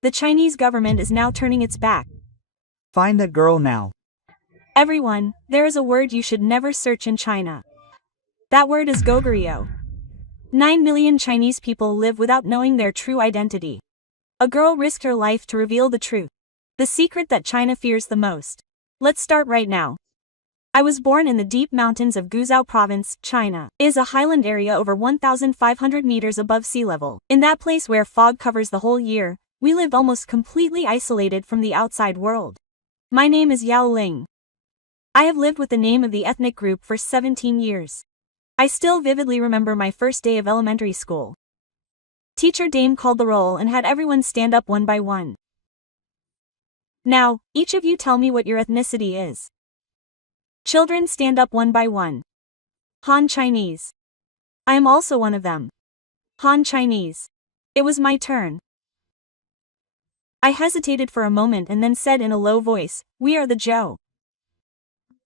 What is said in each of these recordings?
The Chinese government is now turning its back. Find that girl now. Everyone, there is a word you should never search in China. That word is Goguryeo. 9 million Chinese people live without knowing their true identity. A girl risked her life to reveal the truth. The secret that China fears the most. Let's start right now. I was born in the deep mountains of Guizhou Province, China. It is a highland area over 1,500 meters above sea level. In that place where fog covers the whole year, we lived almost completely isolated from the outside world. My name is Yao Ling. I have lived with the name of the ethnic group for 17 years. I still vividly remember my first day of elementary school. Teacher Dame called the roll and had everyone stand up one by one. Now, each of you tell me what your ethnicity is. Children stand up one by one. Han Chinese. I am also one of them. Han Chinese. It was my turn. I hesitated for a moment and then said in a low voice, "We are the Zhou."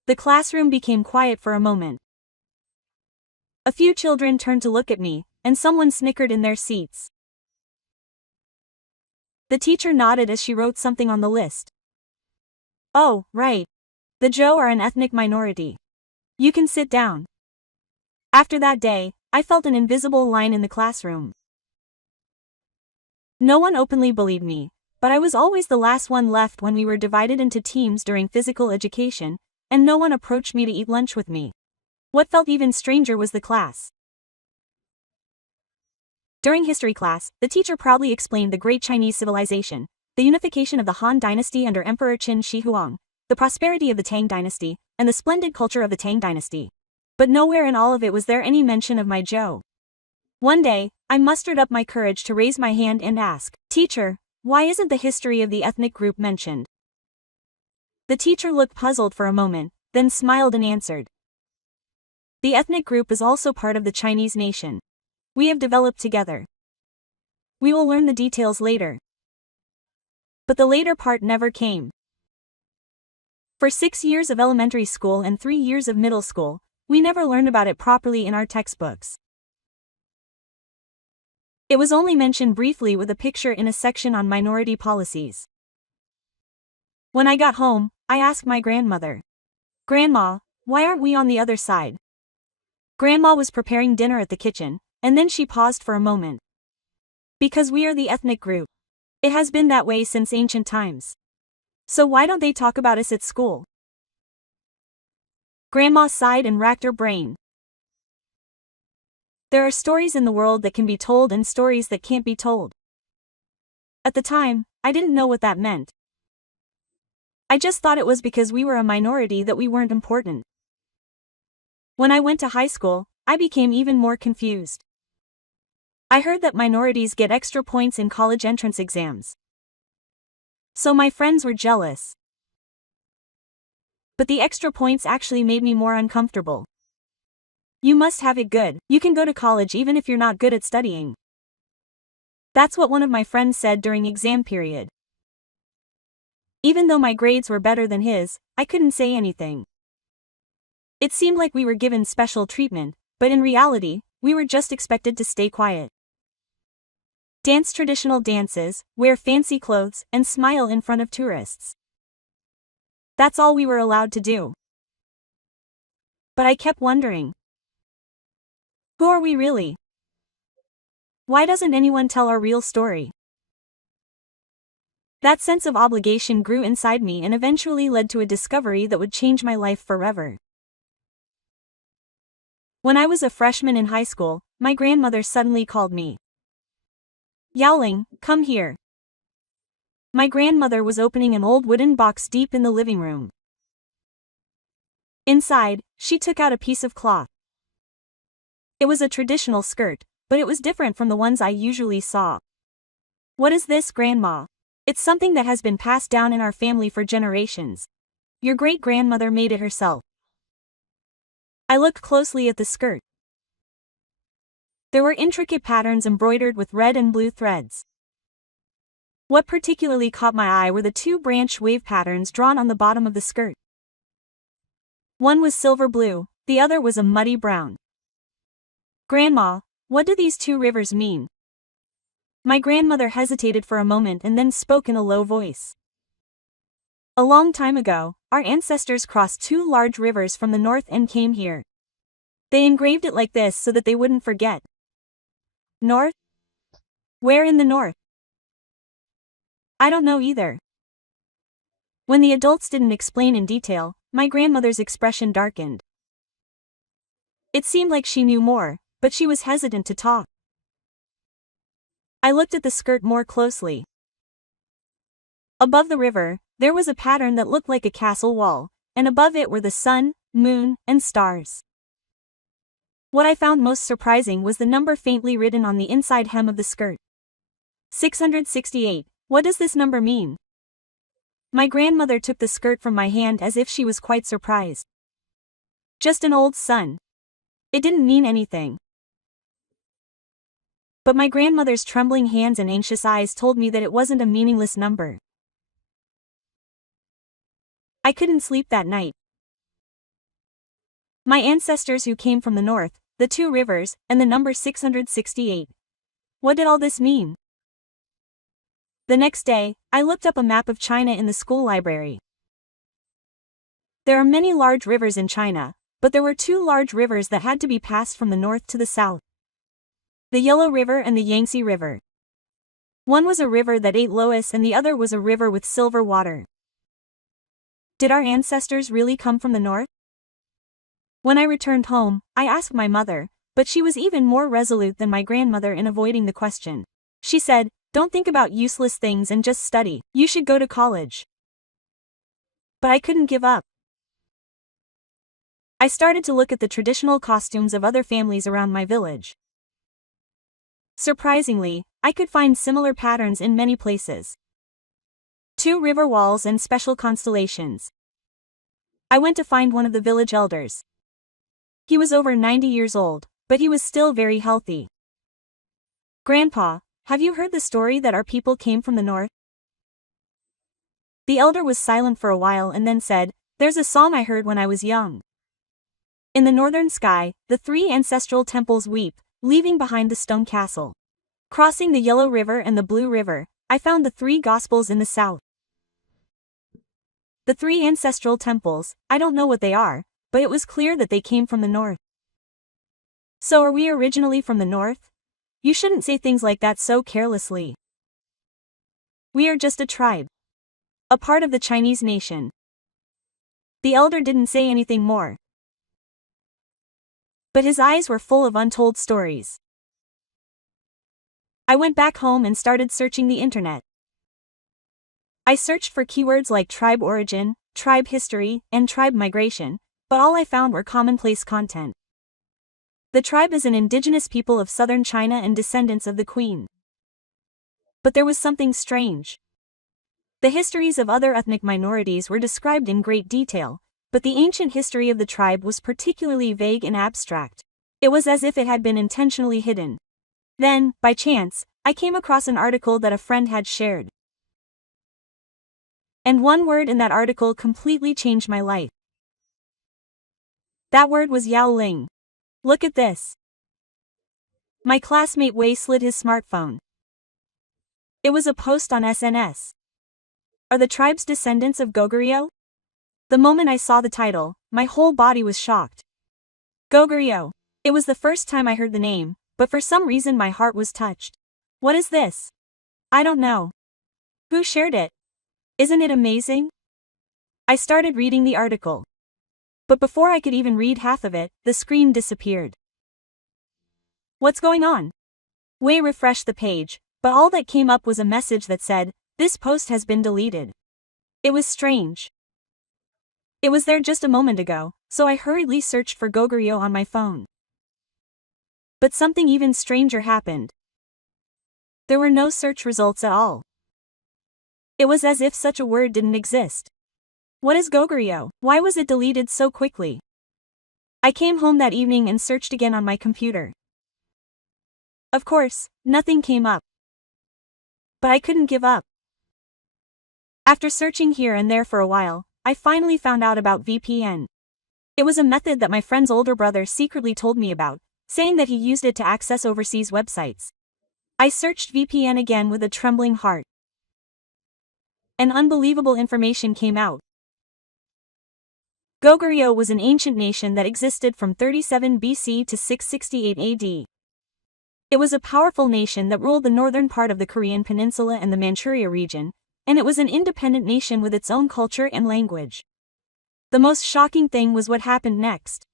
The classroom became quiet for a moment. A few children turned to look at me, and someone snickered in their seats. The teacher nodded as she wrote something on the list. "Oh, right. The Zhou are an ethnic minority. You can sit down." After that day, I felt an invisible line in the classroom. No one openly bullied me, but I was always the last one left when we were divided into teams during physical education, and no one approached me to eat lunch with me. What felt even stranger was the class. During history class, the teacher proudly explained the great Chinese civilization, the unification of the Han dynasty under Emperor Qin Shi Huang, the prosperity of the Tang dynasty, and the splendid culture of the Tang dynasty. But nowhere in all of it was there any mention of my Zhou. One day, I mustered up my courage to raise my hand and ask, "Teacher, why isn't the history of the ethnic group mentioned?" The teacher looked puzzled for a moment, then smiled and answered. "The ethnic group is also part of the Chinese nation. We have developed together. We will learn the details later." But the later part never came. For 6 years of elementary school and 3 years of middle school, we never learned about it properly in our textbooks. It was only mentioned briefly with a picture in a section on minority policies. When I got home, I asked my grandmother, "Grandma, why aren't we on the other side?" Grandma was preparing dinner at the kitchen, and then she paused for a moment. "Because we are the ethnic group. It has been that way since ancient times. So why don't they talk about us at school?" Grandma sighed and racked her brain. There are stories in the world that can be told and stories that can't be told. At the time, I didn't know what that meant. I just thought it was because we were a minority that we weren't important. When I went to high school, I became even more confused. I heard that minorities get extra points in college entrance exams. So my friends were jealous. But the extra points actually made me more uncomfortable. You must have it good. You can go to college even if you're not good at studying. That's what one of my friends said during exam period. Even though my grades were better than his, I couldn't say anything. It seemed like we were given special treatment, but in reality, we were just expected to stay quiet. Dance traditional dances, wear fancy clothes, and smile in front of tourists. That's all we were allowed to do. But I kept wondering, who are we really? Why doesn't anyone tell our real story? That sense of obligation grew inside me and eventually led to a discovery that would change my life forever. When I was a freshman in high school, my grandmother suddenly called me. "Yaoling, come here." My grandmother was opening an old wooden box deep in the living room. Inside, she took out a piece of cloth. It was a traditional skirt, but it was different from the ones I usually saw. "What is this, Grandma?" "It's something that has been passed down in our family for generations. Your great-grandmother made it herself." I looked closely at the skirt. There were intricate patterns embroidered with red and blue threads. What particularly caught my eye were the 2 branch wave patterns drawn on the bottom of the skirt. One was silver blue, the other was a muddy brown. "Grandma, what do these 2 rivers mean?" My grandmother hesitated for a moment and then spoke in a low voice. A long time ago, our ancestors crossed two large rivers from the north and came here. They engraved it like this so that they wouldn't forget. North? Where in the north? I don't know either. When the adults didn't explain in detail, my grandmother's expression darkened. It seemed like she knew more, but she was hesitant to talk. I looked at the skirt more closely. Above the river, there was a pattern that looked like a castle wall, and above it were the sun, moon, and stars. What I found most surprising was the number faintly written on the inside hem of the skirt. 668. What does this number mean? My grandmother took the skirt from my hand as if she was quite surprised. Just an old sun. It didn't mean anything. But my grandmother's trembling hands and anxious eyes told me that it wasn't a meaningless number. I couldn't sleep that night. My ancestors who came from the north, the two rivers, and the number 668. What did all this mean? The next day, I looked up a map of China in the school library. There are many large rivers in China, but there were two large rivers that had to be passed from the north to the south. The Yellow River and the Yangtze River. One was a river that ate loess and the other was a river with silver water. Did our ancestors really come from the north? When I returned home, I asked my mother, but she was even more resolute than my grandmother in avoiding the question. She said, "Don't think about useless things and just study. You should go to college." But I couldn't give up. I started to look at the traditional costumes of other families around my village. Surprisingly, I could find similar patterns in many places. Two river walls and special constellations. I went to find one of the village elders. He was over 90 years old, but he was still very healthy. "Grandpa, have you heard the story that our people came from the north?" The elder was silent for a while and then said, "There's a song I heard when I was young. In the northern sky, the three ancestral temples weep, leaving behind the stone castle. Crossing the Yellow River and the Blue River, I found the three gospels in the south." The three ancestral temples, I don't know what they are, but it was clear that they came from the north. So are we originally from the north? You shouldn't say things like that so carelessly. We are just a tribe. A part of the Chinese nation. The elder didn't say anything more. But his eyes were full of untold stories. I went back home and started searching the internet. I searched for keywords like tribe origin, tribe history, and tribe migration, but all I found were commonplace content. The tribe is an indigenous people of southern China and descendants of the Queen. But there was something strange. The histories of other ethnic minorities were described in great detail, but the ancient history of the tribe was particularly vague and abstract. It was as if it had been intentionally hidden. Then, by chance, I came across an article that a friend had shared. And one word in that article completely changed my life. That word was Yao Ling. Look at this. My classmate Wei slid his smartphone. It was a post on SNS. Are the tribe's descendants of Goguryeo? The moment I saw the title, my whole body was shocked. Goguryeo. It was the first time I heard the name, but for some reason my heart was touched. What is this? I don't know. Who shared it? Isn't it amazing? I started reading the article. But before I could even read half of it, the screen disappeared. What's going on? Wei refreshed the page, but all that came up was a message that said, "This post has been deleted." It was strange. It was there just a moment ago, so I hurriedly searched for Goguryeo on my phone. But something even stranger happened. There were no search results at all. It was as if such a word didn't exist. What is Goguryeo? Why was it deleted so quickly? I came home that evening and searched again on my computer. Of course, nothing came up. But I couldn't give up. After searching here and there for a while, I finally found out about VPN. It was a method that my friend's older brother secretly told me about, saying that he used it to access overseas websites. I searched VPN again with a trembling heart. And unbelievable information came out. Goguryeo was an ancient nation that existed from 37 BC to 668 AD. It was a powerful nation that ruled the northern part of the Korean peninsula and the Manchuria region, and it was an independent nation with its own culture and language. The most shocking thing was what happened next.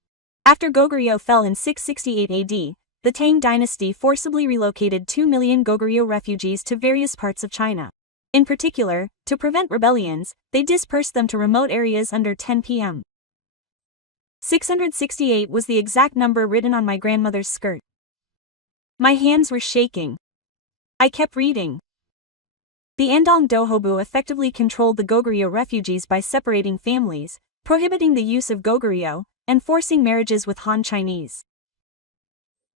After Goguryeo fell in 668 AD, the Tang dynasty forcibly relocated 2 million Goguryeo refugees to various parts of China. In particular, to prevent rebellions, they dispersed them to remote areas under 10 p.m. 668 was the exact number written on my grandmother's skirt. My hands were shaking. I kept reading. The Andong Dohobu effectively controlled the Goguryeo refugees by separating families, prohibiting the use of Goguryeo, and forcing marriages with Han Chinese.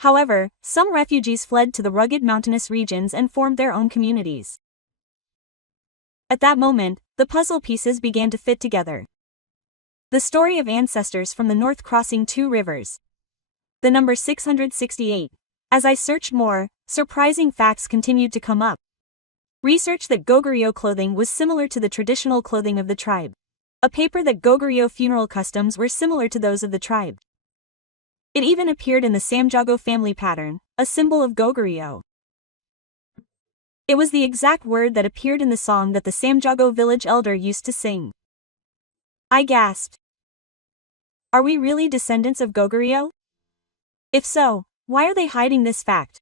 However, some refugees fled to the rugged mountainous regions and formed their own communities. At that moment, the puzzle pieces began to fit together. The story of ancestors from the north crossing 2 rivers. The number 668. As I searched more, surprising facts continued to come up. Research that Goguryeo clothing was similar to the traditional clothing of the tribe. A paper that Goguryeo funeral customs were similar to those of the tribe. It even appeared in the Samjago family pattern, a symbol of Goguryeo. It was the exact word that appeared in the song that the Samjago village elder used to sing. I gasped. Are we really descendants of Goguryeo? If so, why are they hiding this fact?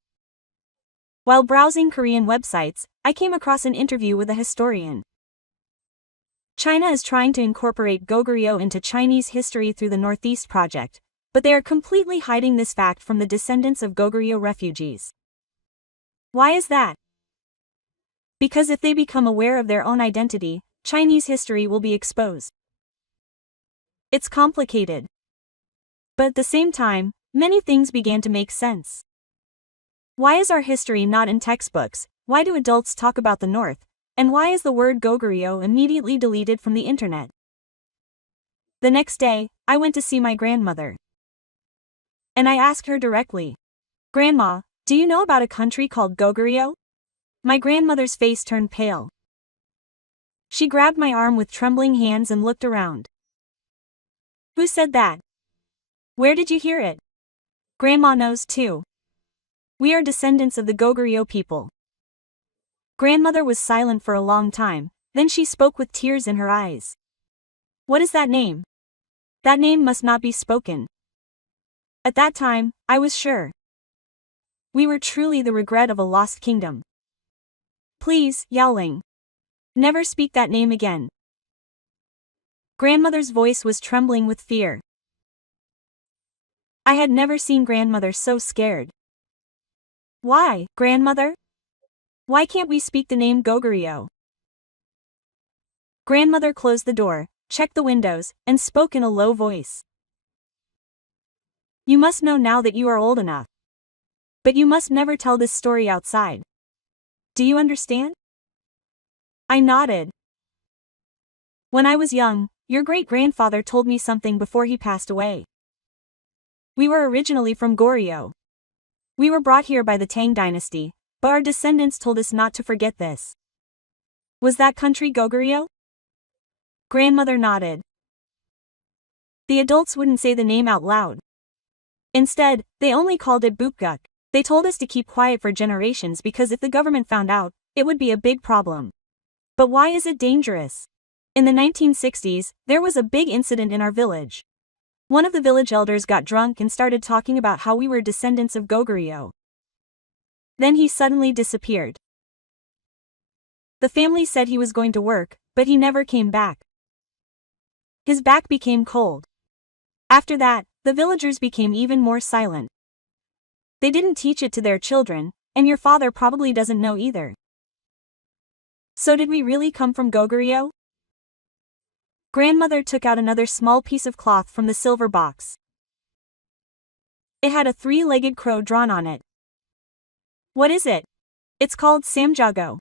While browsing Korean websites, I came across an interview with a historian. China is trying to incorporate Goguryeo into Chinese history through the Northeast Project, but they are completely hiding this fact from the descendants of Goguryeo refugees. Why is that? Because if they become aware of their own identity, Chinese history will be exposed. It's complicated. But at the same time, many things began to make sense. Why is our history not in textbooks? Why do adults talk about the North? And why is the word Goguryeo immediately deleted from the internet? The next day, I went to see my grandmother. And I asked her directly, Grandma, do you know about a country called Goguryeo? My grandmother's face turned pale. She grabbed my arm with trembling hands and looked around. Who said that? Where did you hear it? Grandma knows too. We are descendants of the Goguryeo people. Grandmother was silent for a long time, then she spoke with tears in her eyes. What is that name? That name must not be spoken. At that time, I was sure. We were truly the regret of a lost kingdom. Please, Yaoling. Never speak that name again. Grandmother's voice was trembling with fear. I had never seen grandmother so scared. Why, grandmother? Why can't we speak the name Goguryeo? Grandmother closed the door, checked the windows, and spoke in a low voice. You must know now that you are old enough. But you must never tell this story outside. Do you understand? I nodded. When I was young, your great-grandfather told me something before he passed away. We were originally from Goguryeo. We were brought here by the Tang dynasty, but our descendants told us not to forget this. Was that country Goguryeo? Grandmother nodded. The adults wouldn't say the name out loud. Instead, they only called it Bukguk. They told us to keep quiet for generations because if the government found out, it would be a big problem. But why is it dangerous? In the 1960s, there was a big incident in our village. One of the village elders got drunk and started talking about how we were descendants of Goguryeo. Then he suddenly disappeared. The family said he was going to work, but he never came back. His back became cold. After that, the villagers became even more silent. They didn't teach it to their children, and your father probably doesn't know either. So did we really come from Goguryeo? Grandmother took out another small piece of cloth from the silver box. It had a 3-legged crow drawn on it. What is it? It's called Samjago.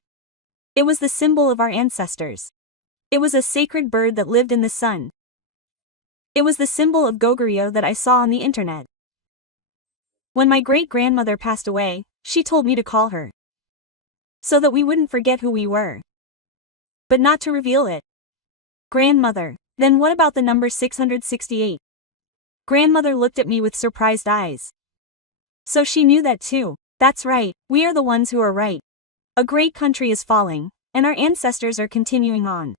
It was the symbol of our ancestors. It was a sacred bird that lived in the sun. It was the symbol of Goguryeo that I saw on the internet. When my great-grandmother passed away, she told me to call her. so that we wouldn't forget who we were. But not to reveal it. Grandmother, then what about the number 668? Grandmother looked at me with surprised eyes. So she knew that too. That's right, we are the ones who are right. A great country is falling, and our ancestors are continuing on.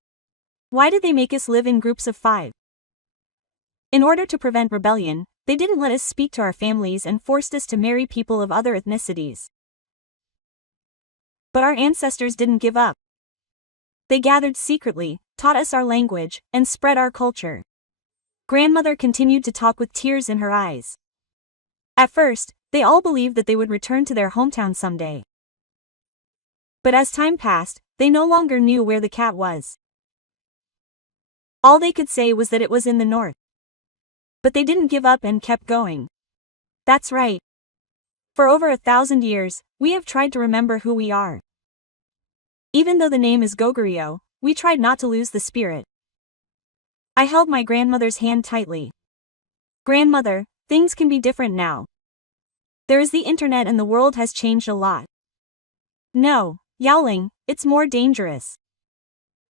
Why did they make us live in groups of 5? In order to prevent rebellion, they didn't let us speak to our families and forced us to marry people of other ethnicities. But our ancestors didn't give up. They gathered secretly, taught us our language, and spread our culture. Grandmother continued to talk with tears in her eyes. At first, they all believed that they would return to their hometown someday. But as time passed, they no longer knew where the cat was. All they could say was that it was in the north. But they didn't give up and kept going. That's right. For over 1,000 years, we have tried to remember who we are. Even though the name is Goguryeo, we tried not to lose the spirit. I held my grandmother's hand tightly. Grandmother, things can be different now. There is the internet and the world has changed a lot. No, Yaoling, it's more dangerous.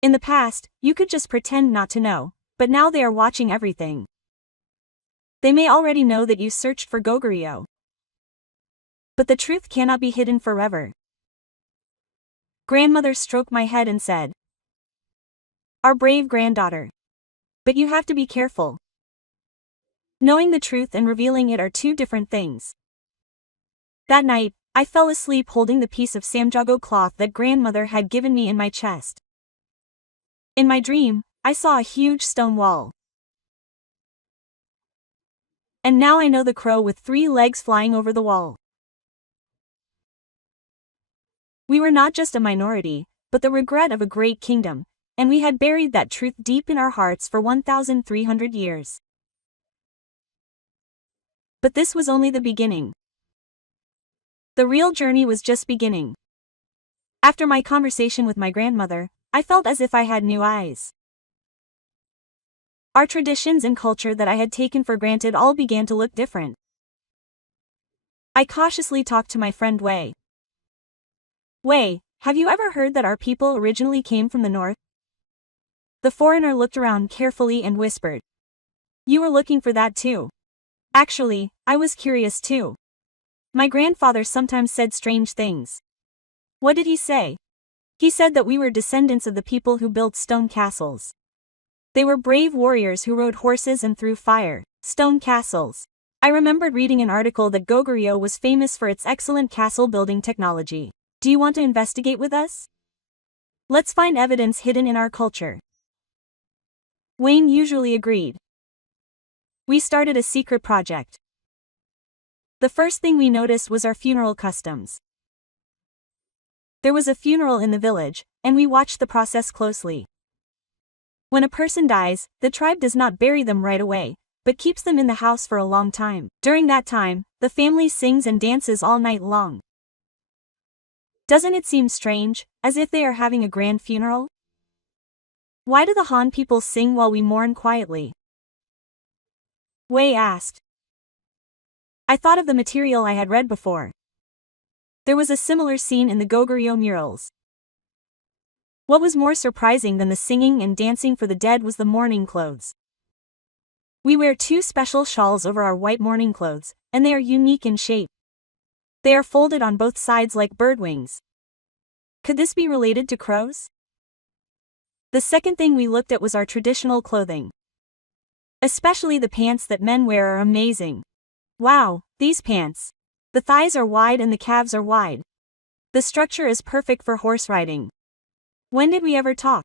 In the past, you could just pretend not to know, but now they are watching everything. They may already know that you searched for Goguryeo. But the truth cannot be hidden forever. Grandmother stroked my head and said, "Our brave granddaughter. But you have to be careful. Knowing the truth and revealing it are two different things." That night, I fell asleep holding the piece of samjago cloth that grandmother had given me in my chest. In my dream, I saw a huge stone wall. And now I know the crow with 3 legs flying over the wall. We were not just a minority, but the regret of a great kingdom, and we had buried that truth deep in our hearts for 1,300 years. But this was only the beginning. The real journey was just beginning. After my conversation with my grandmother, I felt as if I had new eyes. Our traditions and culture that I had taken for granted all began to look different. I cautiously talked to my friend Wei. "Wei, have you ever heard that our people originally came from the north?" The foreigner looked around carefully and whispered, "You were looking for that too." Actually, I was curious too. My grandfather sometimes said strange things. What did he say? He said that we were descendants of the people who built stone castles. They were brave warriors who rode horses and threw fire. Stone castles. I remembered reading an article that Goguryeo was famous for its excellent castle building technology. Do you want to investigate with us? Let's find evidence hidden in our culture. Wayne usually agreed. We started a secret project. The first thing we noticed was our funeral customs. There was a funeral in the village, and we watched the process closely. When a person dies, the tribe does not bury them right away, but keeps them in the house for a long time. During that time, the family sings and dances all night long. Doesn't it seem strange, as if they are having a grand funeral? Why do the Han people sing while we mourn quietly? Wei asked. I thought of the material I had read before. There was a similar scene in the Goguryeo murals. What was more surprising than the singing and dancing for the dead was the mourning clothes. We wear 2 special shawls over our white mourning clothes, and they are unique in shape. They are folded on both sides like bird wings. Could this be related to crows? The second thing we looked at was our traditional clothing. Especially the pants that men wear are amazing. Wow, these pants. The thighs are wide and the calves are wide. The structure is perfect for horse riding. When did we ever talk?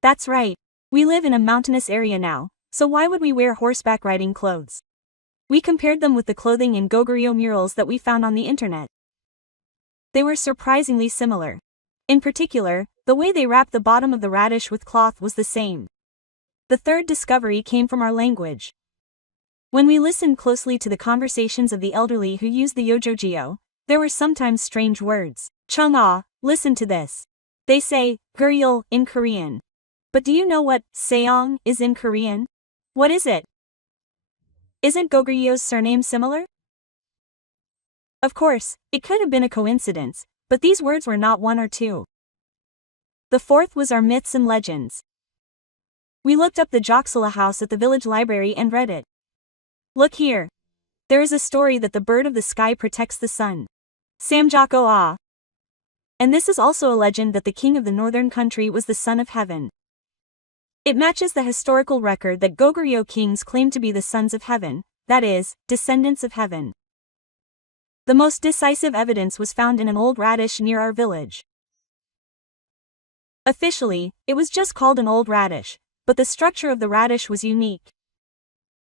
That's right. We live in a mountainous area now, so why would we wear horseback riding clothes? We compared them with the clothing in Goguryeo murals that we found on the internet. They were surprisingly similar. In particular, the way they wrapped the bottom of the radish with cloth was the same. The third discovery came from our language. When we listened closely to the conversations of the elderly who used the Yojojeo, there were sometimes strange words. Chung-ah, listen to this. They say, Guryul in Korean. But do you know what Seong is in Korean? What is it? Isn't Goguryeo's surname similar? Of course, it could have been a coincidence, But these words were not one or two. The fourth was our myths and legends. We looked up the Joxela house at the village library and read it. Look here. There is a story that the bird of the sky protects the sun. Samjako Ah. And this is also a legend that the king of the northern country was the son of heaven. It matches the historical record that Goguryeo kings claimed to be the sons of heaven, that is, descendants of heaven. The most decisive evidence was found in an old radish near our village. Officially, it was just called an old radish, but the structure of the radish was unique.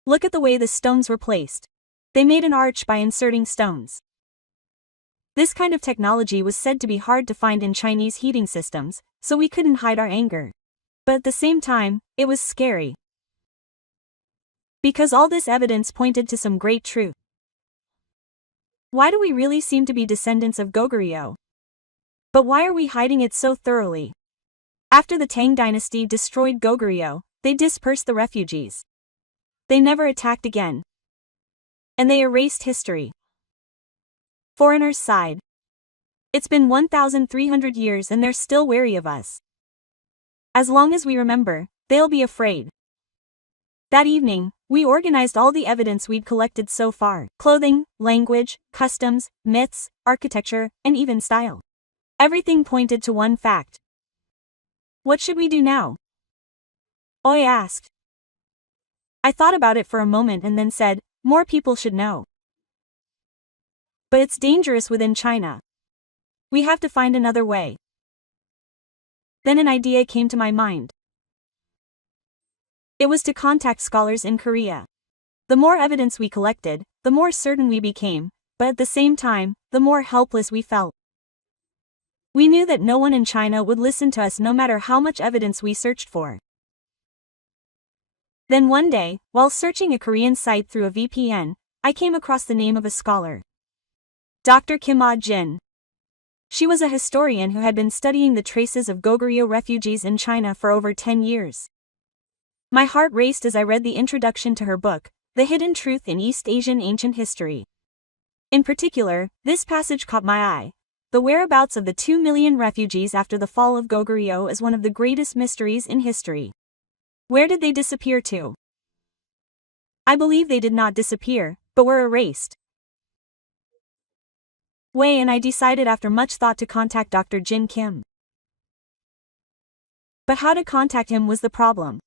Look at the way the stones were placed. They made an arch by inserting stones. This kind of technology was said to be hard to find in Chinese heating systems, so we couldn't hide our anger. But at the same time, it was scary. Because all this evidence pointed to some great truth. Why do we really seem to be descendants of Goguryeo? But why are we hiding it so thoroughly? After the Tang dynasty destroyed Goguryeo, they dispersed the refugees. They never attacked again. And they erased history. Foreigners sighed. It's been 1,300 years and they're still wary of us. As long as we remember, they'll be afraid. That evening, we organized all the evidence we'd collected so far: clothing, language, customs, myths, architecture, and even style. Everything pointed to one fact. What should we do now? Oi asked. I thought about it for a moment and then said, more people should know. But it's dangerous within China. We have to find another way. Then an idea came to my mind. It was to contact scholars in Korea. The more evidence we collected, the more certain we became, but at the same time, the more helpless we felt. We knew that no one in China would listen to us no matter how much evidence we searched for. Then one day, while searching a Korean site through a VPN, I came across the name of a scholar. Dr. Kim Ah-jin. She was a historian who had been studying the traces of Goguryeo refugees in China for over 10 years. My heart raced as I read the introduction to her book, The Hidden Truth in East Asian Ancient History. In particular, this passage caught my eye. The whereabouts of the 2 million refugees after the fall of Goguryeo is one of the greatest mysteries in history. Where did they disappear to? I believe they did not disappear, but were erased. Wei and I decided after much thought to contact Dr. Jin Kim. But how to contact him was the problem.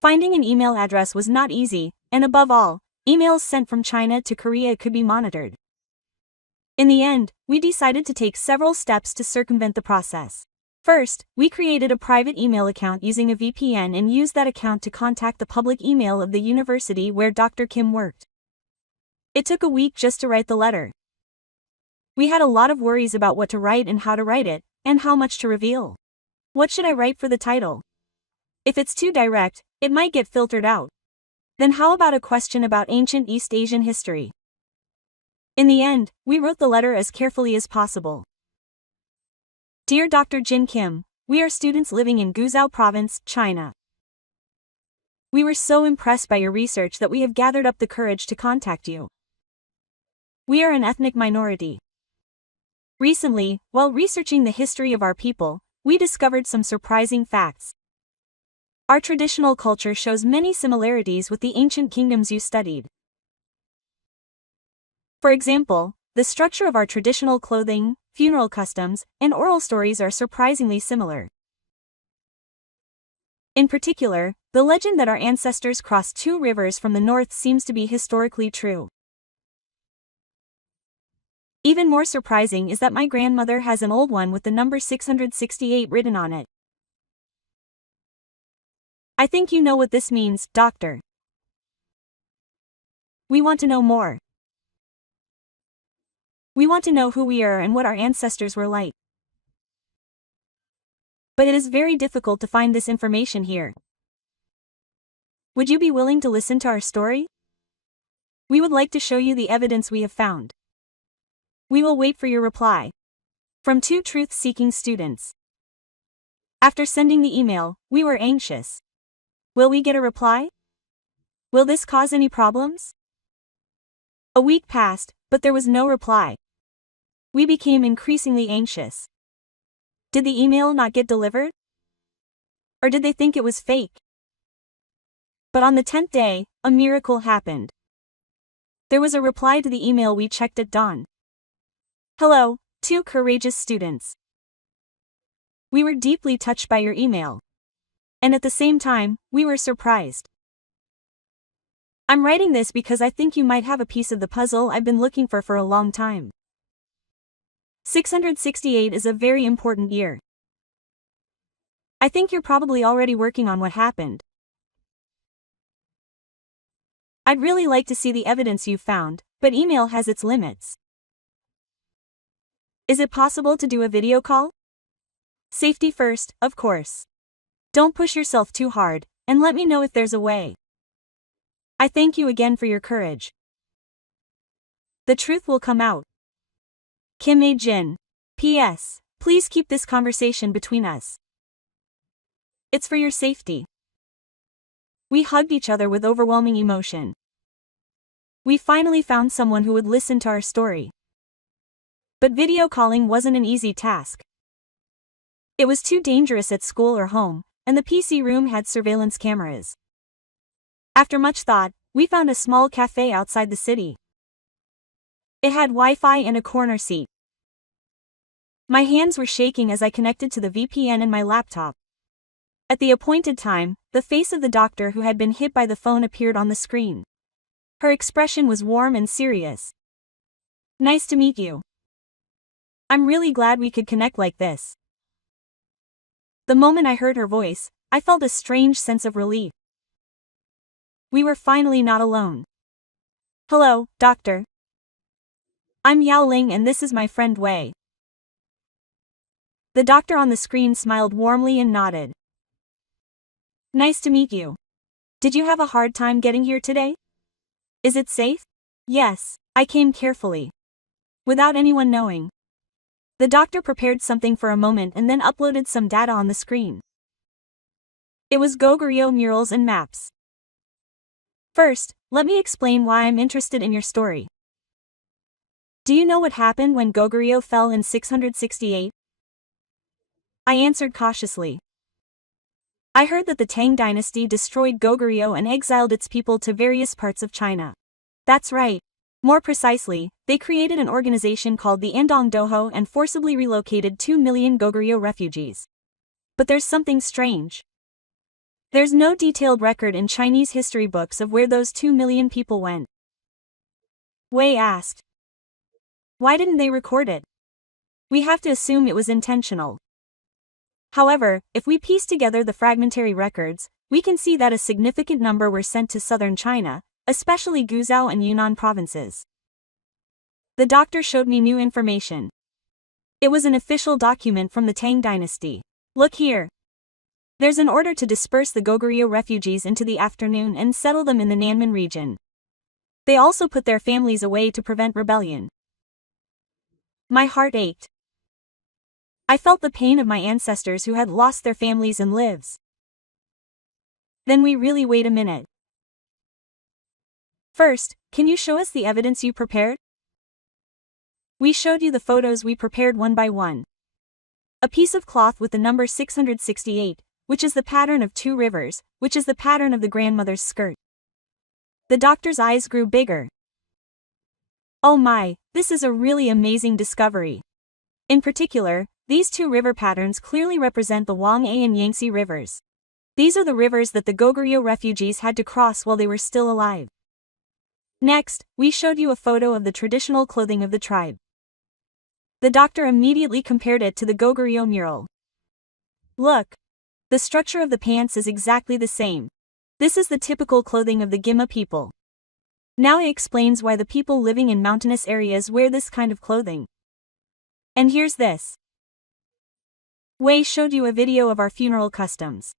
Finding an email address was not easy, and above all, emails sent from China to Korea could be monitored. In the end, we decided to take several steps to circumvent the process. First, we created a private email account using a VPN and used that account to contact the public email of the university where Dr. Kim worked. It took a week just to write the letter. We had a lot of worries about what to write and how to write it, and how much to reveal. What should I write for the title? If it's too direct, it might get filtered out. Then how about a question about ancient East Asian history? In the end, we wrote the letter as carefully as possible. Dear Dr. Jin Kim, we are students living in Guizhou Province, China. We were so impressed by your research that we have gathered up the courage to contact you. We are an ethnic minority. Recently, while researching the history of our people, we discovered some surprising facts. Our traditional culture shows many similarities with the ancient kingdoms you studied. For example, the structure of our traditional clothing, funeral customs, and oral stories are surprisingly similar. In particular, the legend that our ancestors crossed 2 rivers from the north seems to be historically true. Even more surprising is that my grandmother has an old one with the number 668 written on it. I think you know what this means, Doctor. We want to know more. We want to know who we are and what our ancestors were like. But it is very difficult to find this information here. Would you be willing to listen to our story? We would like to show you the evidence we have found. We will wait for your reply. From 2 truth-seeking students. After sending the email, we were anxious. Will we get a reply? Will this cause any problems? A week passed, but there was no reply. We became increasingly anxious. Did the email not get delivered? Or did they think it was fake? But on the 10th day, a miracle happened. There was a reply to the email we checked at dawn. Hello, two courageous students. We were deeply touched by your email. And at the same time, we were surprised. I'm writing this because I think you might have a piece of the puzzle I've been looking for a long time. 668 is a very important year. I think you're probably already working on what happened. I'd really like to see the evidence you've found, but email has its limits. Is it possible to do a video call? Safety first, of course. Don't push yourself too hard, and let me know if there's a way. I thank you again for your courage. The truth will come out. Kim A-jin. P.S. Please keep this conversation between us. It's for your safety. We hugged each other with overwhelming emotion. We finally found someone who would listen to our story. But video calling wasn't an easy task. It was too dangerous at school or home, and the PC room had surveillance cameras. After much thought, we found a small cafe outside the city. It had Wi-Fi and a corner seat. My hands were shaking as I connected to the VPN in my laptop. At the appointed time, the face of the doctor who had been hit by the phone appeared on the screen. Her expression was warm and serious. Nice to meet you. I'm really glad we could connect like this. The moment I heard her voice, I felt a strange sense of relief. We were finally not alone. Hello, doctor. I'm Yao Ling and this is my friend Wei. The doctor on the screen smiled warmly and nodded. Nice to meet you. Did you have a hard time getting here today? Is it safe? Yes, I came carefully. Without anyone knowing. The doctor prepared something for a moment and then uploaded some data on the screen. It was Goguryeo murals and maps. First, let me explain why I'm interested in your story. Do you know what happened when Goguryeo fell in 668? I answered cautiously. I heard that the Tang dynasty destroyed Goguryeo and exiled its people to various parts of China. That's right. More precisely, they created an organization called the Andong Doho and forcibly relocated 2 million Goguryeo refugees. But there's something strange. There's no detailed record in Chinese history books of where those 2 million people went. Wei asked. Why didn't they record it? We have to assume it was intentional. However, if we piece together the fragmentary records, we can see that a significant number were sent to southern China, especially Guizhou and Yunnan provinces. The doctor showed me new information. It was an official document from the Tang dynasty. Look here. There's an order to disperse the Goguryeo refugees into the afternoon and settle them in the Nanmen region. They also put their families away to prevent rebellion. My heart ached. I felt the pain of my ancestors who had lost their families and lives. Then we really wait a minute. First, can you show us the evidence you prepared? We showed you the photos we prepared one by one. A piece of cloth with the number 668, which is the pattern of 2 rivers, which is the pattern of the grandmother's skirt. The doctor's eyes grew bigger. Oh my, this is a really amazing discovery. In particular, these 2 river patterns clearly represent the Huanghe and Yangtze rivers. These are the rivers that the Goguryeo refugees had to cross while they were still alive. Next, we showed you a photo of the traditional clothing of the tribe. The doctor immediately compared it to the Goguryeo mural. Look. The structure of the pants is exactly the same. This is the typical clothing of the Gima people. Now it explains why the people living in mountainous areas wear this kind of clothing. And here's this. Wei showed you a video of our funeral customs.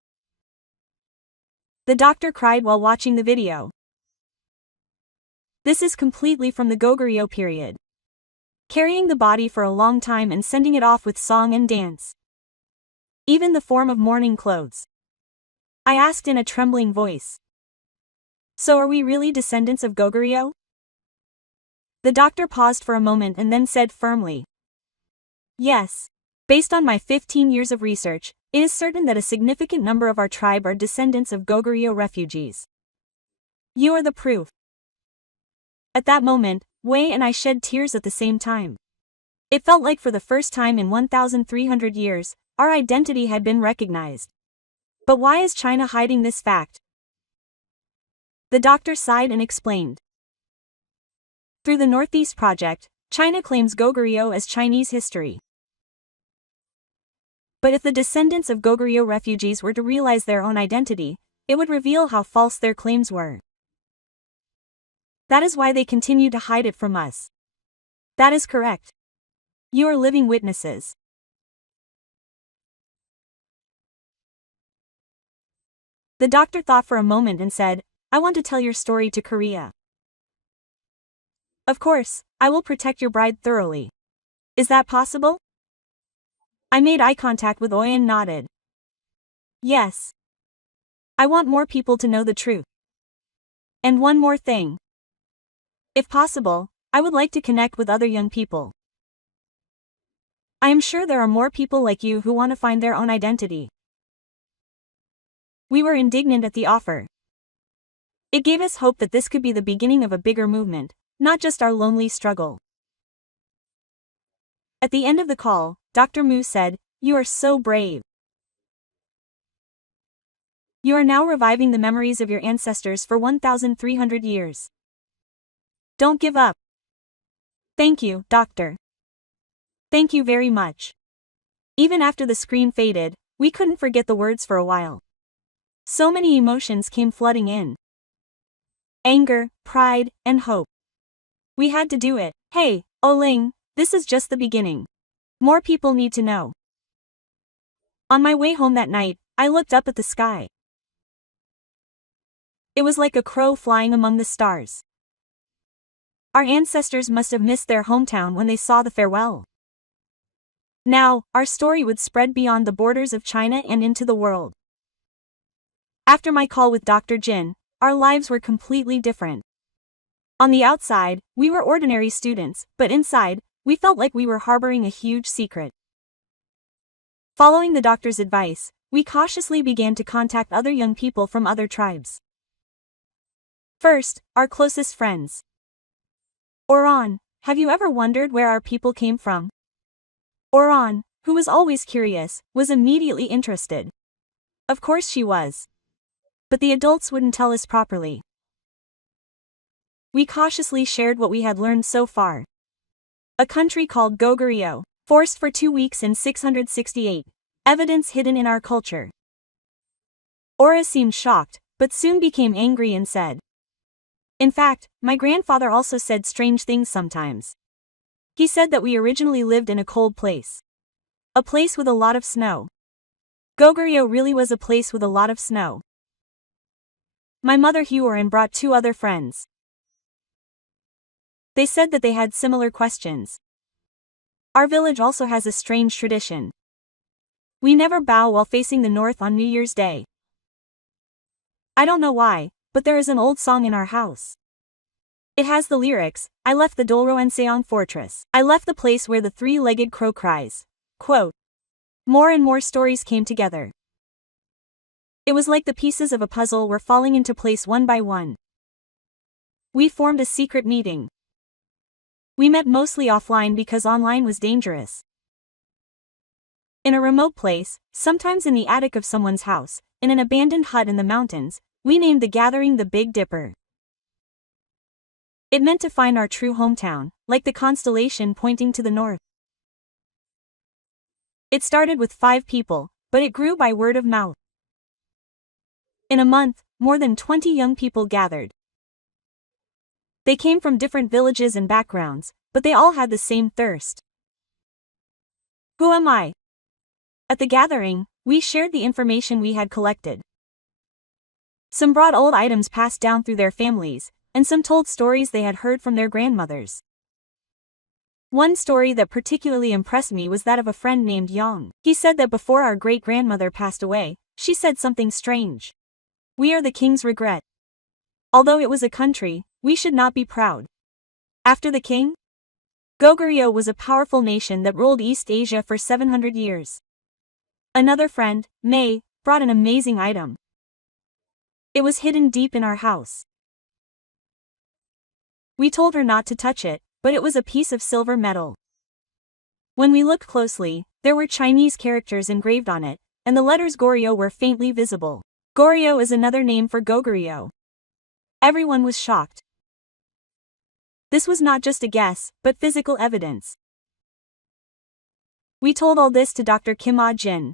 The doctor cried while watching the video. This is completely from the Goguryeo period. Carrying the body for a long time and sending it off with song and dance. Even the form of mourning clothes. I asked in a trembling voice. So are we really descendants of Goguryeo? The doctor paused for a moment and then said firmly, Yes. Based on my 15 years of research, it is certain that a significant number of our tribe are descendants of Goguryeo refugees. You are the proof. At that moment, Wei and I shed tears at the same time. It felt like for the first time in 1,300 years, our identity had been recognized. But why is China hiding this fact? The doctor sighed and explained. Through the Northeast Project, China claims Goguryeo as Chinese history. But if the descendants of Goguryeo refugees were to realize their own identity, it would reveal how false their claims were. That is why they continue to hide it from us. That is correct. You are living witnesses. The doctor thought for a moment and said, I want to tell your story to Korea. Of course, I will protect your bride thoroughly. Is that possible? I made eye contact with Oy and nodded. Yes. I want more people to know the truth. And one more thing. If possible, I would like to connect with other young people. I am sure there are more people like you who want to find their own identity. We were indignant at the offer. It gave us hope that this could be the beginning of a bigger movement, not just our lonely struggle. At the end of the call, Dr. Mu said, You are so brave. You are now reviving the memories of your ancestors for 1,300 years. Don't give up. Thank you, Doctor. Thank you very much. Even after the screen faded, we couldn't forget the words for a while. So many emotions came flooding in. Anger, pride, and hope. We had to do it. Hey, Oling, this is just the beginning. More people need to know. On my way home that night, I looked up at the sky. It was like a crow flying among the stars. Our ancestors must have missed their hometown when they saw the farewell. Now, our story would spread beyond the borders of China and into the world. After my call with Dr. Jin, our lives were completely different. On the outside, we were ordinary students, but inside, we felt like we were harboring a huge secret. Following the doctor's advice, we cautiously began to contact other young people from other tribes. First, our closest friends. Oran, have you ever wondered where our people came from? Oran, who was always curious, was immediately interested. Of course she was. But the adults wouldn't tell us properly. We cautiously shared what we had learned so far. A country called Goguryeo, forced for 2 weeks in 668. Evidence hidden in our culture. Ora seemed shocked, but soon became angry and said. In fact, my grandfather also said strange things sometimes. He said that we originally lived in a cold place. A place with a lot of snow. Goguryeo really was a place with a lot of snow. My mother Huoran brought 2 other friends. They said that they had similar questions. Our village also has a strange tradition. We never bow while facing the north on New Year's Day. I don't know why, but there is an old song in our house. It has the lyrics, I left the Dolroenseong fortress. I left the place where the 3-legged crow cries. Quote. More and more stories came together. It was like the pieces of a puzzle were falling into place one by one. We formed a secret meeting. We met mostly offline because online was dangerous. In a remote place, sometimes in the attic of someone's house, in an abandoned hut in the mountains, we named the gathering the Big Dipper. It meant to find our true hometown, like the constellation pointing to the north. It started with 5 people, but it grew by word of mouth. In a month, more than 20 young people gathered. They came from different villages and backgrounds, but they all had the same thirst. Who am I? At the gathering, we shared the information we had collected. Some brought old items passed down through their families, and some told stories they had heard from their grandmothers. One story that particularly impressed me was that of a friend named Yang. He said that before our great-grandmother passed away, she said something strange. We are the king's regret. Although it was a country, we should not be proud. After the king? Goguryeo was a powerful nation that ruled East Asia for 700 years. Another friend, May, brought an amazing item. It was hidden deep in our house. We told her not to touch it, but it was a piece of silver metal. When we looked closely, there were Chinese characters engraved on it, and the letters Goryeo were faintly visible. Goryeo is another name for Goguryeo. Everyone was shocked. This was not just a guess, but physical evidence. We told all this to Dr. Kim Ah-jin.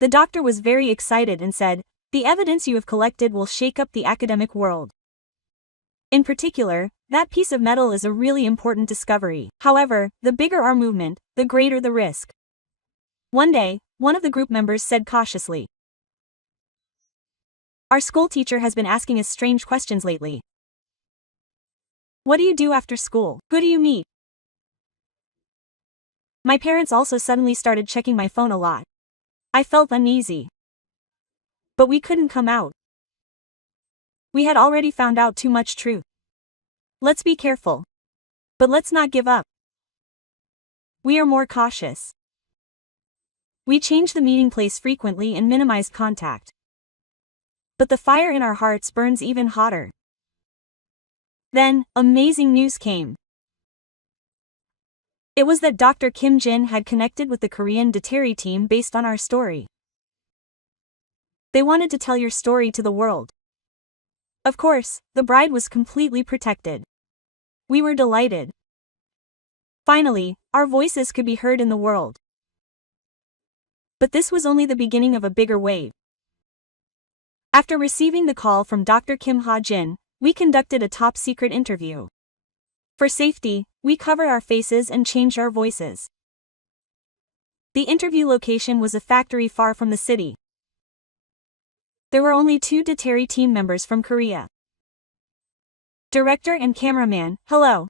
The doctor was very excited and said, "The evidence you have collected will shake up the academic world. In particular, that piece of metal is a really important discovery. However, the bigger our movement, the greater the risk." One day, one of the group members said cautiously, "Our school teacher has been asking us strange questions lately. What do you do after school? Who do you meet?" My parents also suddenly started checking my phone a lot. I felt uneasy. But we couldn't come out. We had already found out too much truth. Let's be careful. But let's not give up. We are more cautious. We change the meeting place frequently and minimize contact. But the fire in our hearts burns even hotter. Then, amazing news came. It was that Dr. Kim Jin had connected with the Korean Dateri team based on our story. They wanted to tell your story to the world. Of course, the bride was completely protected. We were delighted. Finally, our voices could be heard in the world. But this was only the beginning of a bigger wave. After receiving the call from Dr. Kim Ha-jin, we conducted a top-secret interview. For safety, we covered our faces and changed our voices. The interview location was a factory far from the city. There were only 2 Dateri team members from Korea. Director and cameraman, hello.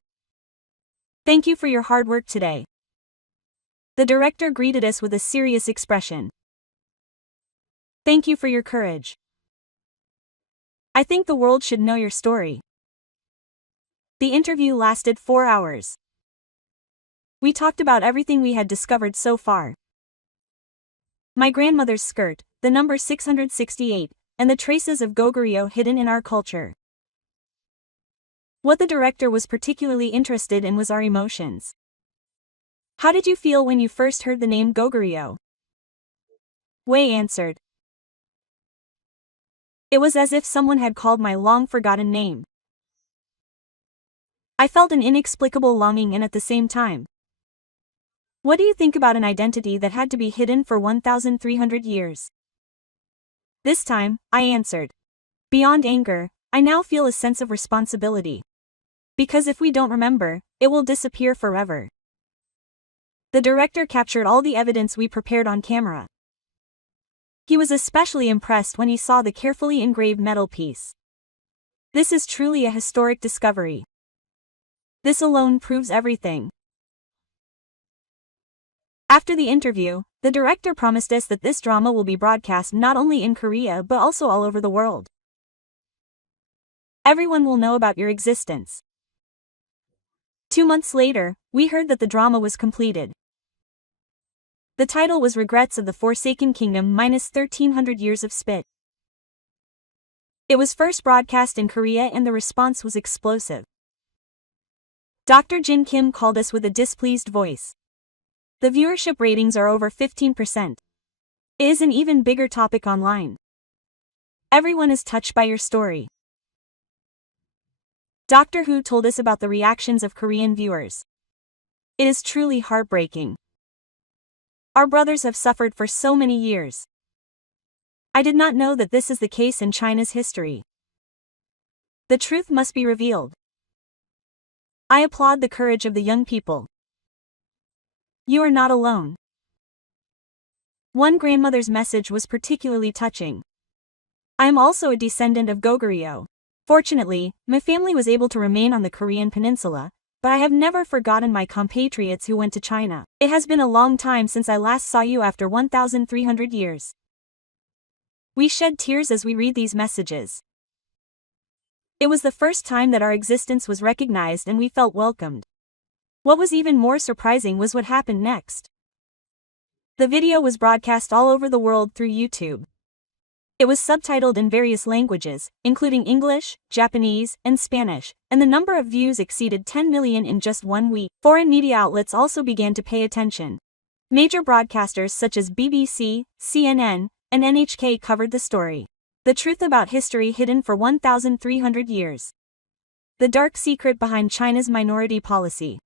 Thank you for your hard work today. The director greeted us with a serious expression. Thank you for your courage. I think the world should know your story. The interview lasted 4 hours. We talked about everything we had discovered so far. My grandmother's skirt, the number 668, and the traces of Goguryeo hidden in our culture. What the director was particularly interested in was our emotions. How did you feel when you first heard the name Goguryeo? Wei answered. It was as if someone had called my long-forgotten name. I felt an inexplicable longing and at the same time. What do you think about an identity that had to be hidden for 1,300 years? This time, I answered. Beyond anger, I now feel a sense of responsibility. Because if we don't remember, it will disappear forever. The director captured all the evidence we prepared on camera. He was especially impressed when he saw the carefully engraved metal piece. This is truly a historic discovery. This alone proves everything. After the interview, the director promised us that this drama will be broadcast not only in Korea but also all over the world. Everyone will know about your existence. 2 months later, we heard that the drama was completed. The title was Regrets of the Forsaken Kingdom minus 1300 Years of Spit. It was first broadcast in Korea and the response was explosive. Dr. Jin Kim called us with a displeased voice. The viewership ratings are over 15%. It is an even bigger topic online. Everyone is touched by your story. Doctor Who told us about the reactions of Korean viewers. It is truly heartbreaking. Our brothers have suffered for so many years. I did not know that this is the case in China's history. The truth must be revealed. I applaud the courage of the young people. You are not alone. One grandmother's message was particularly touching. I am also a descendant of Goguryeo. Fortunately, my family was able to remain on the Korean peninsula, but I have never forgotten my compatriots who went to China. It has been a long time since I last saw you after 1,300 years. We shed tears as we read these messages. It was the first time that our existence was recognized and we felt welcomed. What was even more surprising was what happened next. The video was broadcast all over the world through YouTube. It was subtitled in various languages, including English, Japanese, and Spanish, and the number of views exceeded 10 million in just 1 week. Foreign media outlets also began to pay attention. Major broadcasters such as BBC, CNN, and NHK covered the story. The truth about history hidden for 1,300 years. The dark secret behind China's minority policy.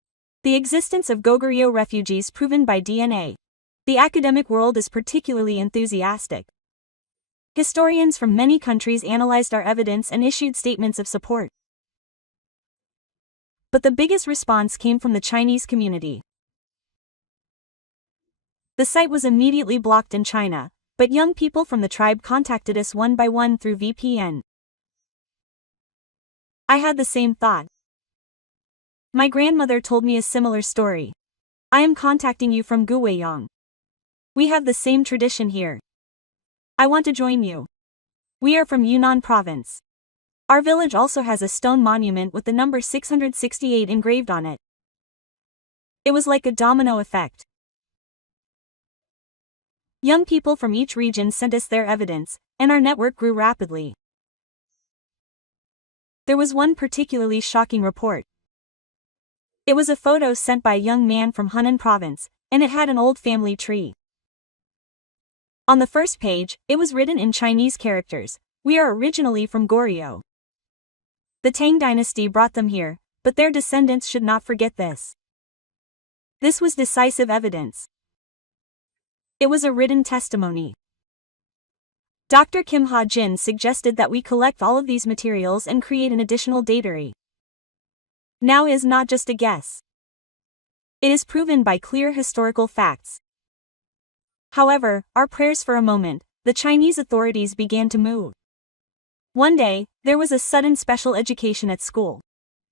The existence of Goguryeo refugees proven by DNA. The academic world is particularly enthusiastic. Historians from many countries analyzed our evidence and issued statements of support. But the biggest response came from the Chinese community. The site was immediately blocked in China, but young people from the tribe contacted us one by one through VPN. I had the same thought. My grandmother told me a similar story. I am contacting you from Guiyang. We have the same tradition here. I want to join you. We are from Yunnan province. Our village also has a stone monument with the number 668 engraved on it. It was like a domino effect. Young people from each region sent us their evidence, and our network grew rapidly. There was one particularly shocking report. It was a photo sent by a young man from Hunan province, and it had an old family tree. On the first page, it was written in Chinese characters, "We are originally from Goryeo. The Tang dynasty brought them here, but their descendants should not forget this." This was decisive evidence. It was a written testimony. Dr. Kim Ha-jin suggested that we collect all of these materials and create an additional datary. Now is not just a guess. It is proven by clear historical facts. However, our prayers for a moment, the Chinese authorities began to move. One day, there was a sudden special education at school.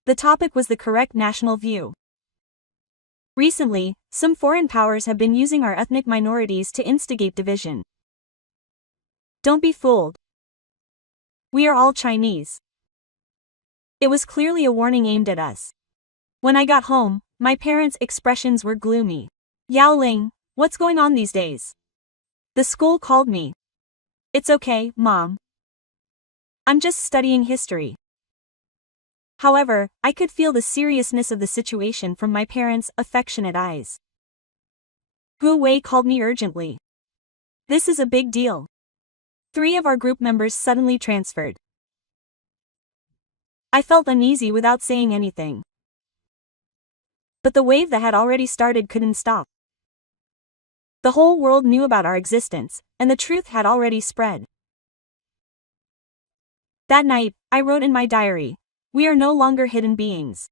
The topic was the correct national view. Recently, some foreign powers have been using our ethnic minorities to instigate division. Don't be fooled. We are all Chinese. It was clearly a warning aimed at us. When I got home, my parents' expressions were gloomy. "Yao Ling, what's going on these days?" The school called me. "It's okay, Mom. I'm just studying history." However, I could feel the seriousness of the situation from my parents' affectionate eyes. Gu Wei called me urgently. "This is a big deal." 3 of our group members suddenly transferred. I felt uneasy without saying anything. But the wave that had already started couldn't stop. The whole world knew about our existence, and the truth had already spread. That night, I wrote in my diary, "We are no longer hidden beings.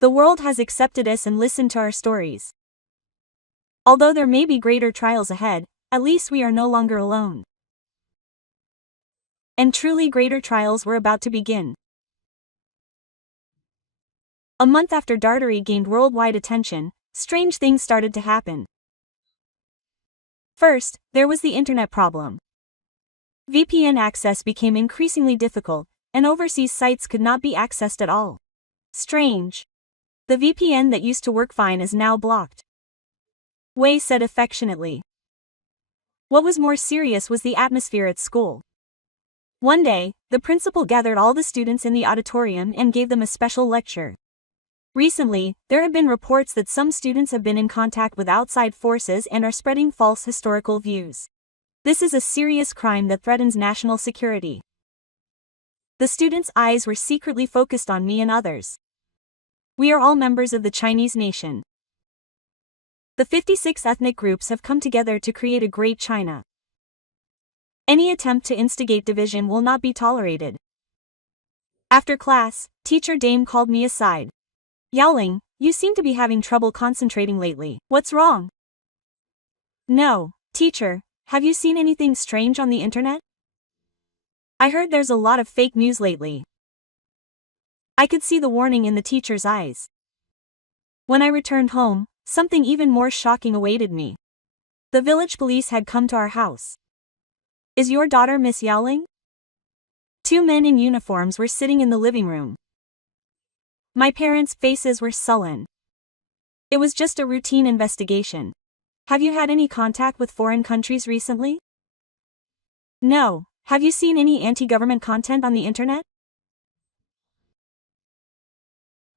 The world has accepted us and listened to our stories. Although there may be greater trials ahead, at least we are no longer alone." And truly greater trials were about to begin. A month after Dartary gained worldwide attention, strange things started to happen. First, there was the internet problem. VPN access became increasingly difficult, and overseas sites could not be accessed at all. Strange. The VPN that used to work fine is now blocked. Wei said affectionately. What was more serious was the atmosphere at school. One day, the principal gathered all the students in the auditorium and gave them a special lecture. Recently, there have been reports that some students have been in contact with outside forces and are spreading false historical views. This is a serious crime that threatens national security. The students' eyes were secretly focused on me and others. We are all members of the Chinese nation. The 56 ethnic groups have come together to create a great China. Any attempt to instigate division will not be tolerated. After class, Teacher Dame called me aside. "Yaoling, you seem to be having trouble concentrating lately. What's wrong?" "No, teacher, have you seen anything strange on the internet? I heard there's a lot of fake news lately." I could see the warning in the teacher's eyes. When I returned home, something even more shocking awaited me. The village police had come to our house. "Is your daughter Miss Yaoling?" Two men in uniforms were sitting in the living room. My parents' faces were sullen. It was just a routine investigation. Have you had any contact with foreign countries recently? No. Have you seen any anti-government content on the internet?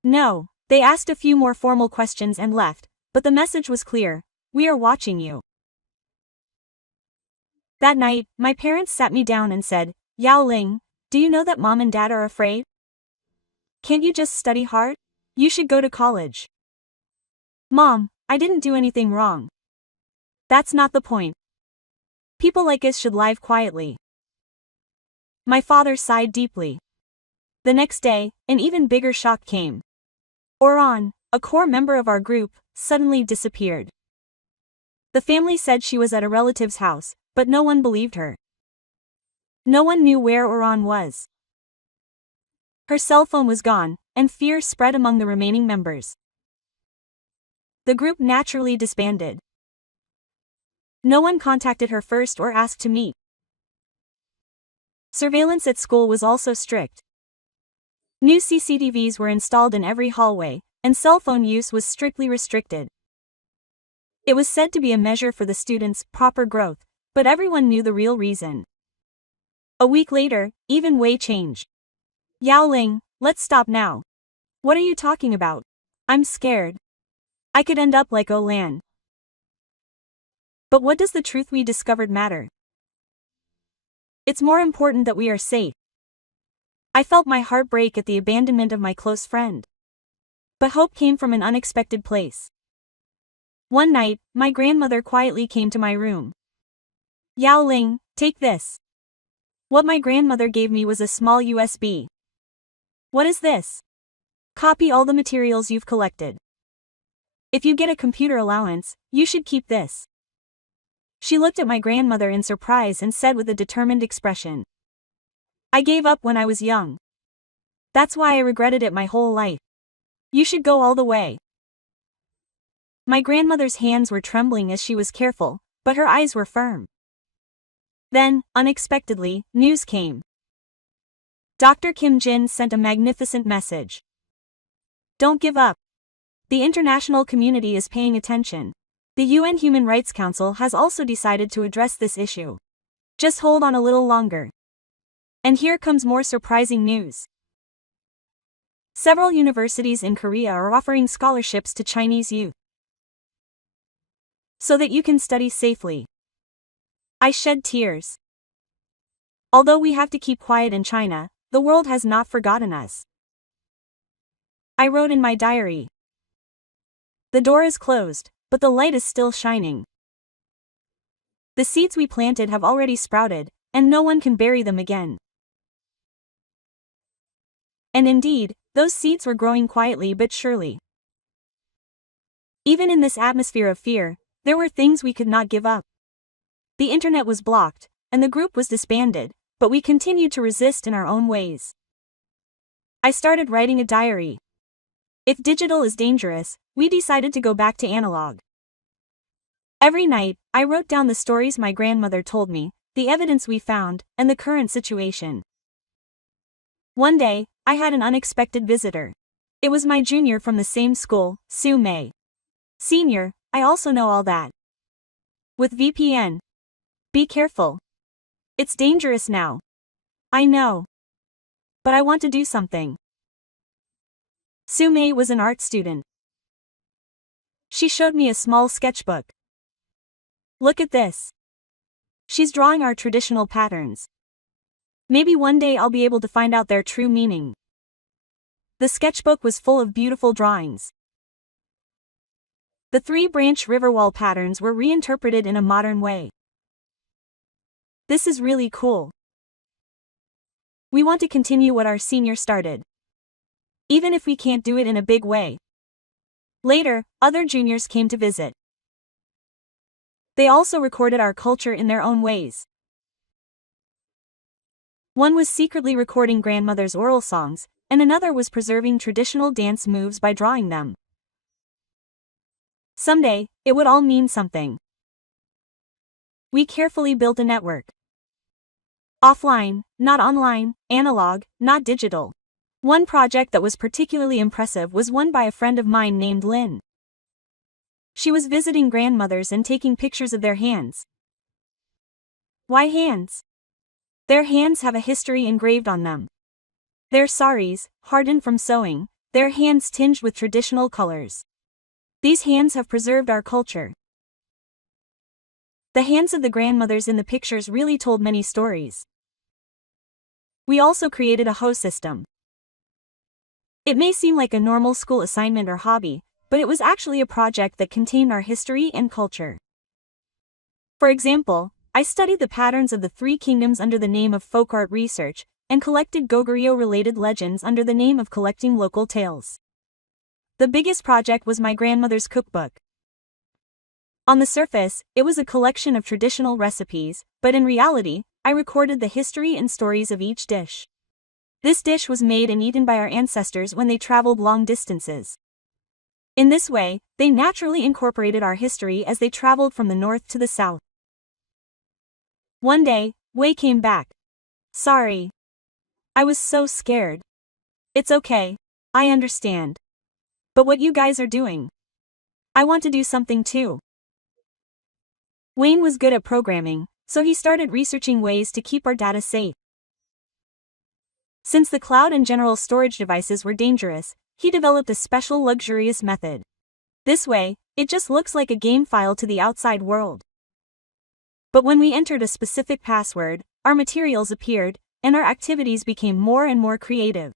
No. They asked a few more formal questions and left, but the message was clear: we are watching you. That night, my parents sat me down and said, Yao Ling, do you know that mom and dad are afraid? Can't you just study hard? You should go to college. Mom, I didn't do anything wrong. That's not the point. People like us should live quietly. My father sighed deeply. The next day, an even bigger shock came. Oran, a core member of our group, suddenly disappeared. The family said she was at a relative's house, but no one believed her. No one knew where Oran was. Her cell phone was gone, and fear spread among the remaining members. The group naturally disbanded. No one contacted her first or asked to meet. Surveillance at school was also strict. New CCTVs were installed in every hallway, and cell phone use was strictly restricted. It was said to be a measure for the students' proper growth, but everyone knew the real reason. A week later, even Wei changed. Yao Ling, let's stop now. What are you talking about? I'm scared. I could end up like Olan. But what does the truth we discovered matter? It's more important that we are safe. I felt my heart break at the abandonment of my close friend. But hope came from an unexpected place. One night, my grandmother quietly came to my room. Yao Ling, take this. What my grandmother gave me was a small USB. What is this? Copy all the materials you've collected. If you get a computer allowance, you should keep this. She looked at my grandmother in surprise and said with a determined expression, I gave up when I was young. That's why I regretted it my whole life. You should go all the way. My grandmother's hands were trembling as she was careful, but her eyes were firm. Then, unexpectedly, news came. Dr. Kim Jin sent a magnificent message. Don't give up. The international community is paying attention. The UN Human Rights Council has also decided to address this issue. Just hold on a little longer. And here comes more surprising news. Several universities in Korea are offering scholarships to Chinese youth, so that you can study safely. I shed tears. Although we have to keep quiet in China, the world has not forgotten us. I wrote in my diary. The door is closed, but the light is still shining. The seeds we planted have already sprouted, and no one can bury them again. And indeed, those seeds were growing quietly but surely. Even in this atmosphere of fear, there were things we could not give up. The internet was blocked, and the group was disbanded, but we continued to resist in our own ways. I started writing a diary. If digital is dangerous, we decided to go back to analog. Every night, I wrote down the stories my grandmother told me, the evidence we found, and the current situation. One day, I had an unexpected visitor. It was my junior from the same school, Su Mei. Senior, I also know all that. With VPN. Be careful. It's dangerous now. I know. But I want to do something. Su Mei was an art student. She showed me a small sketchbook. Look at this. She's drawing our traditional patterns. Maybe one day I'll be able to find out their true meaning. The sketchbook was full of beautiful drawings. The 3-branch river wall patterns were reinterpreted in a modern way. This is really cool. We want to continue what our senior started. Even if we can't do it in a big way. Later, other juniors came to visit. They also recorded our culture in their own ways. One was secretly recording grandmother's oral songs, and another was preserving traditional dance moves by drawing them. Someday, it would all mean something. We carefully built a network. Offline, not online, analog, not digital. One project that was particularly impressive was one by a friend of mine named Lynn. She was visiting grandmothers and taking pictures of their hands. Why hands? Their hands have a history engraved on them. Their saris, hardened from sewing, their hands tinged with traditional colors. These hands have preserved our culture. The hands of the grandmothers in the pictures really told many stories. We also created a hoe system. It may seem like a normal school assignment or hobby, but it was actually a project that contained our history and culture. For example, I studied the patterns of the three kingdoms under the name of folk art research, and collected Goguryeo-related legends under the name of collecting local tales. The biggest project was my grandmother's cookbook. On the surface, it was a collection of traditional recipes, but in reality, I recorded the history and stories of each dish. This dish was made and eaten by our ancestors when they traveled long distances. In this way, they naturally incorporated our history as they traveled from the north to the south. One day, Wei came back. Sorry. I was so scared. It's okay. I understand. But what you guys are doing? I want to do something too. Wayne was good at programming, so he started researching ways to keep our data safe. Since the cloud and general storage devices were dangerous, he developed a special luxurious method. This way, it just looks like a game file to the outside world. But when we entered a specific password, our materials appeared, and our activities became more and more creative.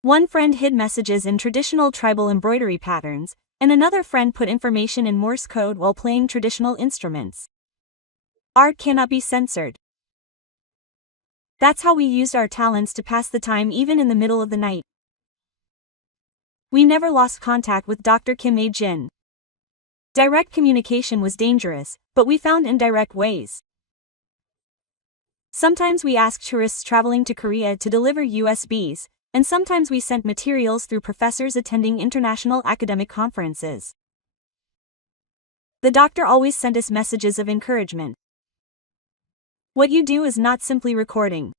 One friend hid messages in traditional tribal embroidery patterns, and another friend put information in Morse code while playing traditional instruments. Art cannot be censored. That's how we used our talents to pass the time even in the middle of the night. We never lost contact with Dr. Kim A-jin. Direct communication was dangerous, but we found indirect ways. Sometimes we asked tourists traveling to Korea to deliver USBs, and sometimes we sent materials through professors attending international academic conferences. The doctor always sent us messages of encouragement. What you do is not simply recording.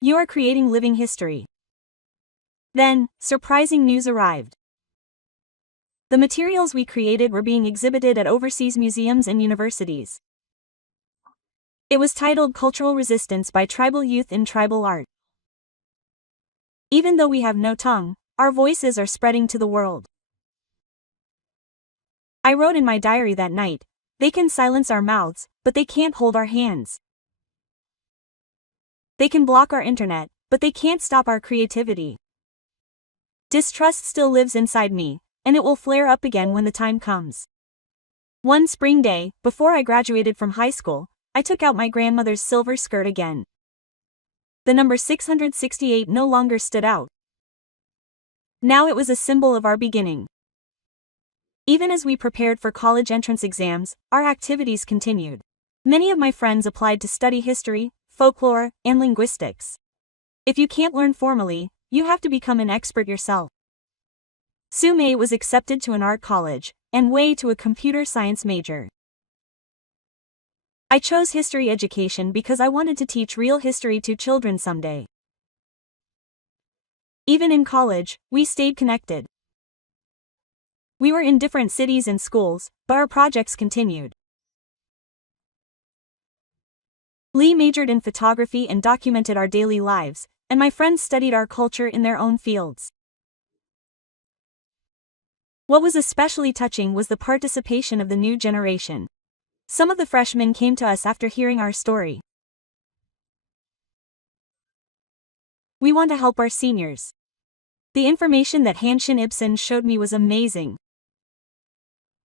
You are creating living history. Then, surprising news arrived. The materials we created were being exhibited at overseas museums and universities. It was titled Cultural Resistance by Tribal Youth in Tribal Art. Even though we have no tongue, our voices are spreading to the world. I wrote in my diary that night, they can silence our mouths, but they can't hold our hands. They can block our internet, but they can't stop our creativity. Distrust still lives inside me, and it will flare up again when the time comes. One spring day, before I graduated from high school, I took out my grandmother's silver skirt again. The number 668 no longer stood out. Now it was a symbol of our beginning. Even as we prepared for college entrance exams, our activities continued. Many of my friends applied to study history, folklore, and linguistics. If you can't learn formally, you have to become an expert yourself. Su Mei was accepted to an art college, and Wei to a computer science major. I chose history education because I wanted to teach real history to children someday. Even in college, we stayed connected. We were in different cities and schools, but our projects continued. Lee majored in photography and documented our daily lives, and my friends studied our culture in their own fields. What was especially touching was the participation of the new generation. Some of the freshmen came to us after hearing our story. We want to help our seniors. The information that Hanshin Ibsen showed me was amazing.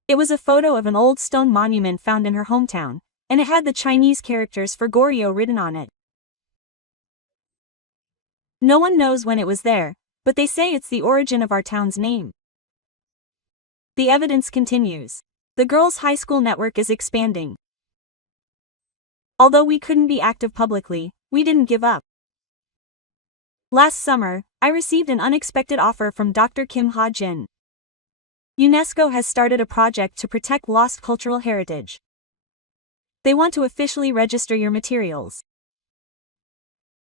It was a photo of an old stone monument found in her hometown, and it had the Chinese characters for Goryeo written on it. No one knows when it was there, but they say it's the origin of our town's name. The evidence continues. The girls' high school network is expanding. Although we couldn't be active publicly, we didn't give up. Last summer, I received an unexpected offer from Dr. Kim Ha-jin. UNESCO has started a project to protect lost cultural heritage. They want to officially register your materials.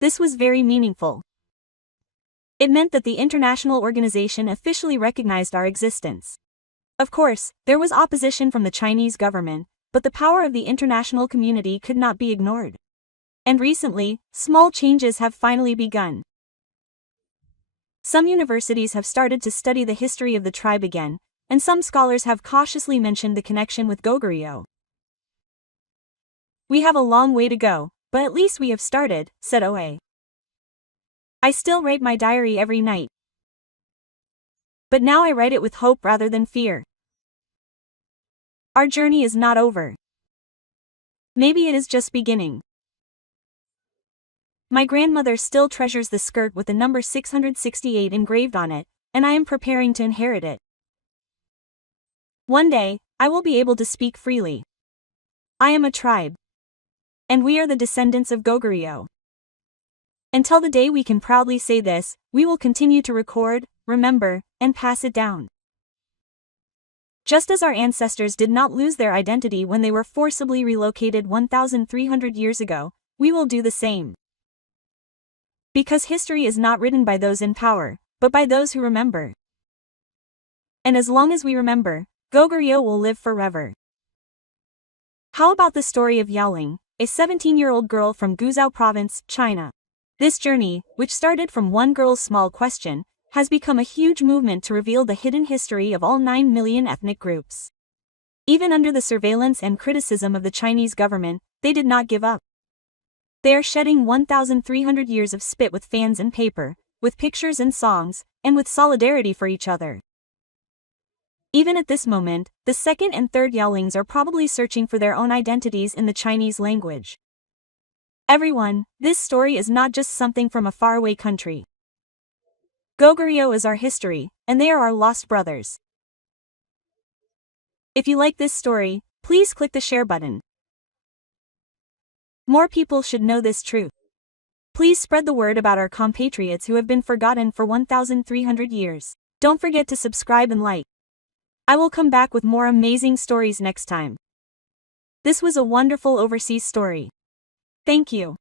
This was very meaningful. It meant that the international organization officially recognized our existence. Of course, there was opposition from the Chinese government, but the power of the international community could not be ignored. And recently, small changes have finally begun. Some universities have started to study the history of the tribe again, and some scholars have cautiously mentioned the connection with Goguryeo. We have a long way to go, but at least we have started, said Oe. I still write my diary every night. But now I write it with hope rather than fear. Our journey is not over. Maybe it is just beginning. My grandmother still treasures the skirt with the number 668 engraved on it, and I am preparing to inherit it. One day, I will be able to speak freely. I am a tribe. And we are the descendants of Goguryeo. Until the day we can proudly say this, we will continue to record, remember, and pass it down. Just as our ancestors did not lose their identity when they were forcibly relocated 1,300 years ago, we will do the same. Because history is not written by those in power, but by those who remember. And as long as we remember, Goguryeo will live forever. How about the story of Yaoling, a 17-year-old girl from Guizhou Province, China? This journey, which started from one girl's small question, has become a huge movement to reveal the hidden history of all 9 million ethnic groups. Even under the surveillance and criticism of the Chinese government, they did not give up. They are shedding 1,300 years of spit with fans and paper, with pictures and songs, and with solidarity for each other. Even at this moment, the second and third Yaolings are probably searching for their own identities in the Chinese language. Everyone, this story is not just something from a faraway country. Goguryeo is our history, and they are our lost brothers. If you like this story, please click the share button. More people should know this truth. Please spread the word about our compatriots who have been forgotten for 1,300 years. Don't forget to subscribe and like. I will come back with more amazing stories next time. This was a wonderful overseas story. Thank you.